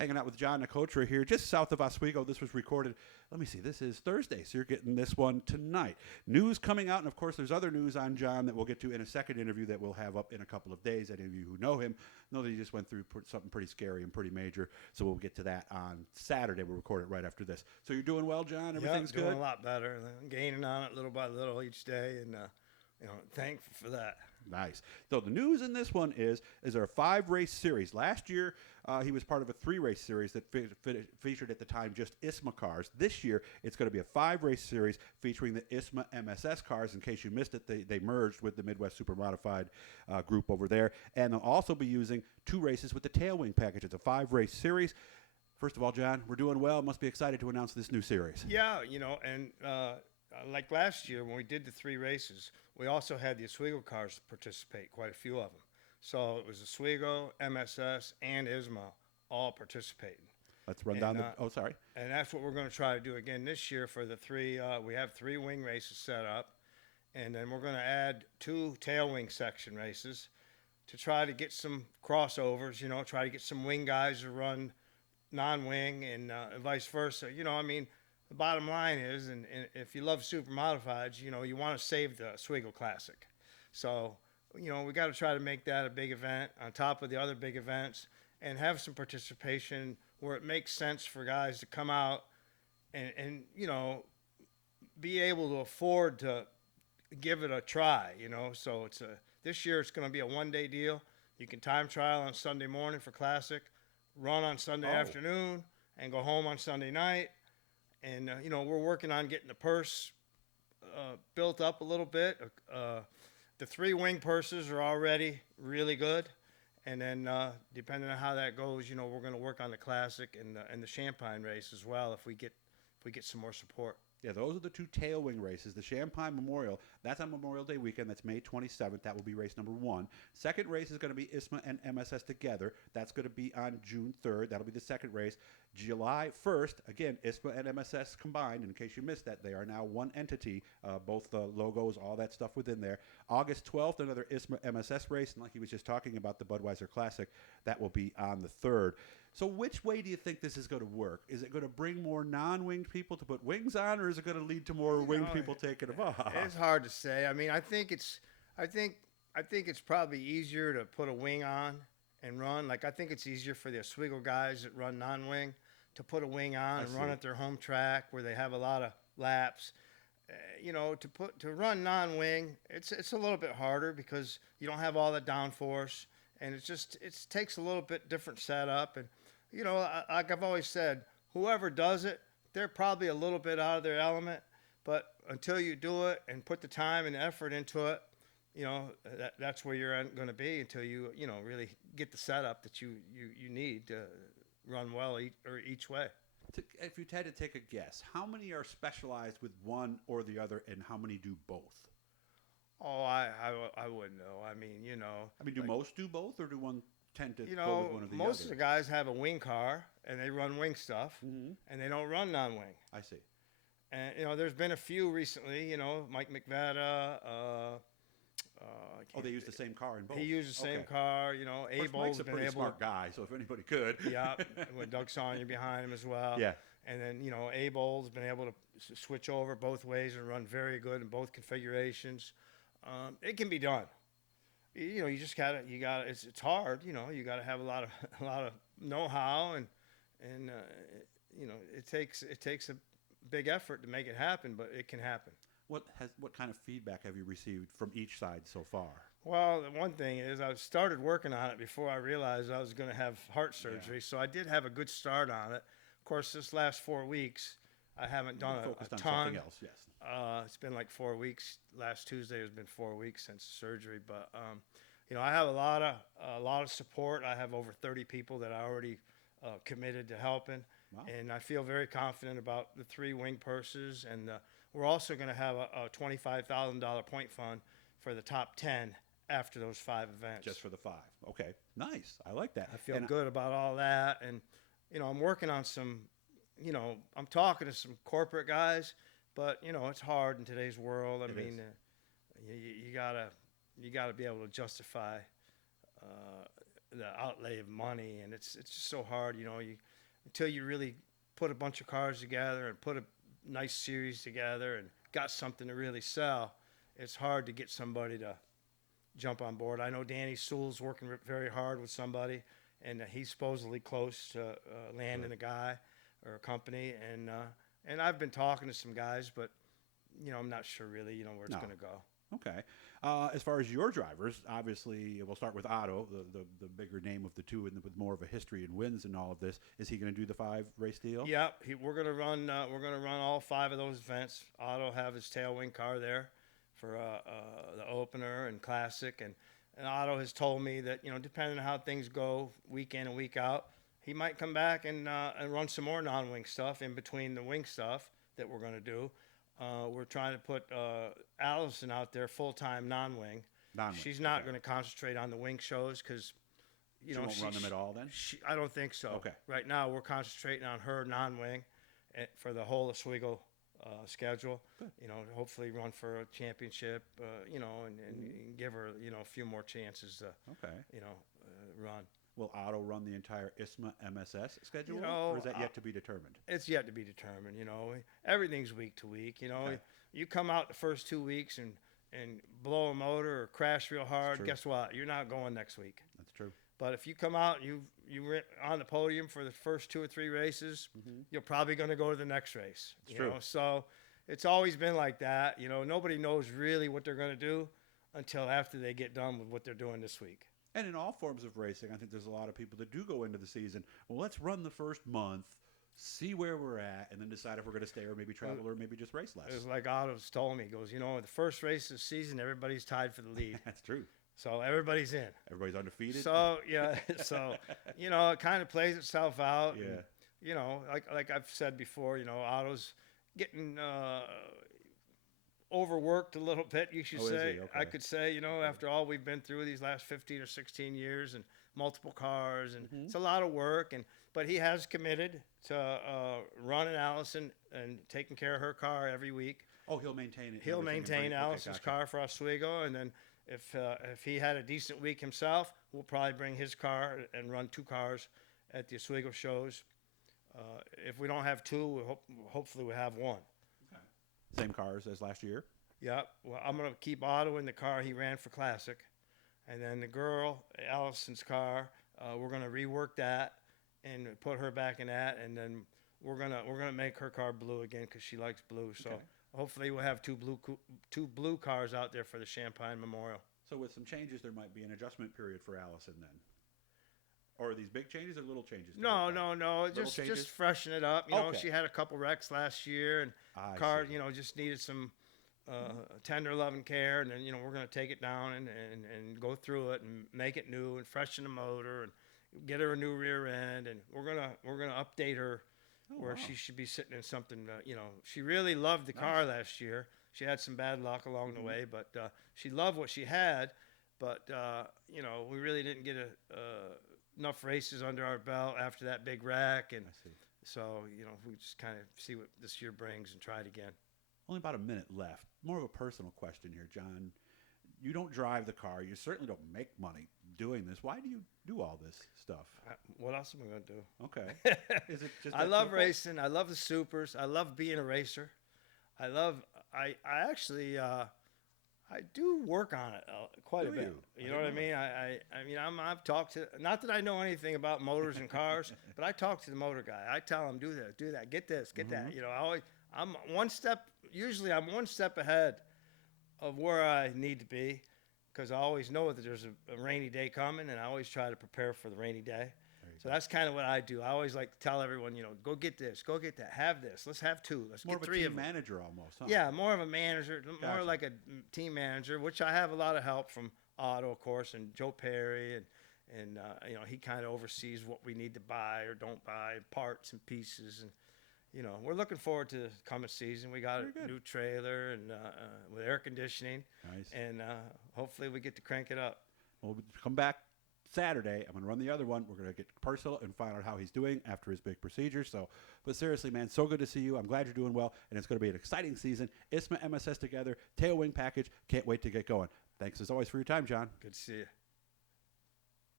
Hanging out with John Nicotra here, just south of Oswego. This was recorded, let me see, this is Thursday, so you're getting this one tonight. News coming out, and of course there's other news on John that we'll get to in a second interview that we'll have up in a couple of days. Any of you who know him know that he just went through something pretty scary and pretty major, so we'll get to that on Saturday. We'll record it right after this. So you're doing well, John? Everything's good? Doing a lot better. Gaining on it little by little each day, and thankful for that. Nice. So the news in this one is there a 5-race series. Last year, he was part of a 3-race series that featured at the time just ISMA cars. This year, it's going to be a 5-race series featuring the ISMA MSS cars. In case you missed it, they merged with the Midwest Super Modified group over there. And they'll also be using 2 races with the Tailwing package. It's a 5-race series. First of all, John, we're doing well. Must be excited to announce this new series. Yeah, and like last year when we did the 3 races, we also had the Oswego cars participate, quite a few of them. So it was Oswego, MSS, and ISMA all participating. Let's run down the – oh, sorry. And that's what we're going to try to do again this year for the 3 we have 3 wing races set up, and then we're going to add 2 tailwing section races to try to get some crossovers, try to get some wing guys to run non-wing and vice versa. The bottom line is, and if you love super modifieds, you want to save the Oswego Classic. So, we got to try to make that a big event on top of the other big events and have some participation where it makes sense for guys to come out and be able to afford to give it a try, So this year it's going to be a 1-day deal. You can time trial on Sunday morning for Classic, run on Sunday afternoon, and go home on Sunday night. And, we're working on getting the purse built up a little bit. The 3 wing purses are already really good. And then depending on how that goes, we're going to work on the Classic and the Champagne race as well if we get some more support. Yeah, those are the 2 tailwing races. The Champagne Memorial, that's on Memorial Day weekend. That's May 27th. That will be race number 1. Second race is going to be ISMA and MSS together. That's going to be on June 3rd. That'll be the second race. July 1st, again, ISMA and MSS combined. In case you missed that, they are now one entity, both the logos, all that stuff within there. August 12th, another ISMA MSS race. And like he was just talking about the Budweiser Classic, that will be on the 3rd. So which way do you think this is going to work? Is it going to bring more non-winged people to put wings on, or is it going to lead to more winged people taking them off? It's hard to say. I think it's probably easier to put a wing on and run. Like I think it's easier for the Oswego guys that run non-wing to put a wing on and run at their home track where they have a lot of laps. To run non-wing, it's a little bit harder because you don't have all the downforce, and it takes a little bit different setup. And like I've always said, whoever does it, they're probably a little bit out of their element. But until you do it and put the time and effort into it, that's where you're going to be until you really get the setup that you need to run well each way. If you had to take a guess, how many are specialized with one or the other, and how many do both? Oh, I wouldn't know. Do most do both, or do one tend to go with one or the other? Most of the guys have a wing car, and they run wing stuff, and they don't run non-wing. I see. And, there's been a few recently, Mike McVada. They use the same car in both. He used the same car. Mike's a pretty smart guy, so if anybody could. Yeah, with Doug Sonia behind him as well. Yeah. And then, Abel's been able to switch over both ways and run very good in both configurations. It can be done. You just gotta. It's hard. You gotta have a lot of know-how, and it takes a big effort to make it happen, but it can happen. What kind of feedback have you received from each side so far? Well, the one thing is I started working on it before I realized I was going to have heart surgery, so I did have a good start on it. Of course, this last 4 weeks, I haven't done a ton. Focused on something else, yes. It's been like 4 weeks. Last Tuesday has been 4 weeks since surgery, but I have a lot of support. I have over 30 people that I already committed to helping. Wow. And I feel very confident about the 3 wing purses, and we're also going to have a $25,000 point fund for the top 10 after those 5 events. Just for the 5. Okay, nice. I like that. I feel good about all that, and I'm working on some. I'm talking to some corporate guys, but it's hard in today's world. I mean, you gotta be able to justify the outlay of money, and it's just so hard, until you really put a bunch of cars together and put a nice series together and got something to really sell. It's hard to get somebody to jump on board. I know Danny Sewell's working very hard with somebody, and he's supposedly close to landing a guy or a company. And I've been talking to some guys, but I'm not sure really, where it's going to go. Okay. As far as your drivers, obviously, we'll start with Otto, the bigger name of the two, and with more of a history and wins and all of this. Is he going to do the 5-race deal? Yep. We're going to run. We're going to run all 5 of those events. Otto have his tailwing car there for the opener and classic, and Otto has told me that depending on how things go week in and week out, he might come back and run some more non-wing stuff in between the wing stuff that we're going to do. We're trying to put Allison out there full-time non-wing. She's not going to concentrate on the wing shows because, she won't run them at all then? I don't think so. Okay. Right now we're concentrating on her non-wing for the whole Oswego schedule. Good. Hopefully run for a championship, and give her, a few more chances to, run. Will Otto run the entire ISMA MSS schedule, or is that yet to be determined? It's yet to be determined. Everything's week to week. Okay. You come out the first 2 weeks and blow a motor or crash real hard. Guess what? You're not going next week. That's true. But if you come out, you were on the podium for the first 2 or 3 races, you're probably going to go to the next race. It's true. So it's always been like that. Nobody knows really what they're going to do until after they get done with what they're doing this week. And in all forms of racing, I think there's a lot of people that do go into the season, well, let's run the first month, see where we're at, and then decide if we're going to stay or maybe travel or maybe just race less. It was like Otto's told me. He goes, the first race of the season, everybody's tied for the lead. That's true. So everybody's in. Everybody's undefeated. So, yeah. So, it kind of plays itself out. Yeah. And, like I've said before, Otto's getting overworked a little bit, you should say. Okay. I could say, after all we've been through these last 15 or 16 years and multiple cars, and it's a lot of work. But he has committed to running Allison and taking care of her car every week. Oh, he'll maintain it. He'll maintain Allison's car for Oswego, and then if he had a decent week himself, we'll probably bring his car and run 2 cars at the Oswego shows. If we don't have 2, hopefully we'll have 1. Same cars as last year? Yeah. Well, I'm going to keep Otto in the car he ran for Classic. And then the girl, Allison's car, we're going to rework that and put her back in that. And then we're gonna make her car blue again because she likes blue. So hopefully we'll have 2 blue cars out there for the Champagne Memorial. So with some changes, there might be an adjustment period for Allison then? Or are these big changes or little changes? No. Just freshen it up. She had a couple wrecks last year, and car, just needed some tender love and care. And then, we're going to take it down and go through it and make it new and freshen the motor and get her a new rear end. And we're gonna update her she should be sitting in something. She really loved the car last year. She had some bad luck along the way, but she loved what she had. But we really didn't get enough races under our belt after that big wreck, and so we just kind of see what this year brings and try it again. Only about a minute left. More of a personal question here, John. You don't drive the car. You certainly don't make money doing this. Why do you do all this stuff? What else am I going to do? Okay. Is it just I love racing. I love the supers. I love being a racer. I actually I do work on it quite a bit. You know what I mean? I've talked to, not that I know anything about motors and cars, but I talk to the motor guy. I tell him, do that, get this, get that. I'm one step ahead of where I need to be, because I always know that there's a rainy day coming, and I always try to prepare for the rainy day. So that's kind of what I do. I always like to tell everyone, go get this, go get that, have this. Let's have 2. Let's more get of 3 a of team them. manager almost, huh? Yeah, more of a manager, more Gotcha. like a team manager, which I have a lot of help from Otto, of course, and Joe Perry, and he kind of oversees what we need to buy or don't buy, parts and pieces, and we're looking forward to the coming season. We got a new trailer and with air conditioning, Nice. and hopefully we get to crank it up. We'll come back Saturday. I'm going to run the other one. We're going to get personal and find out how he's doing after his big procedure. So, but seriously, man, so good to see you. I'm glad you're doing well, and it's going to be an exciting season. ISMA, MSS together, tailwing package. Can't wait to get going. Thanks as always for your time, John. Good to see you.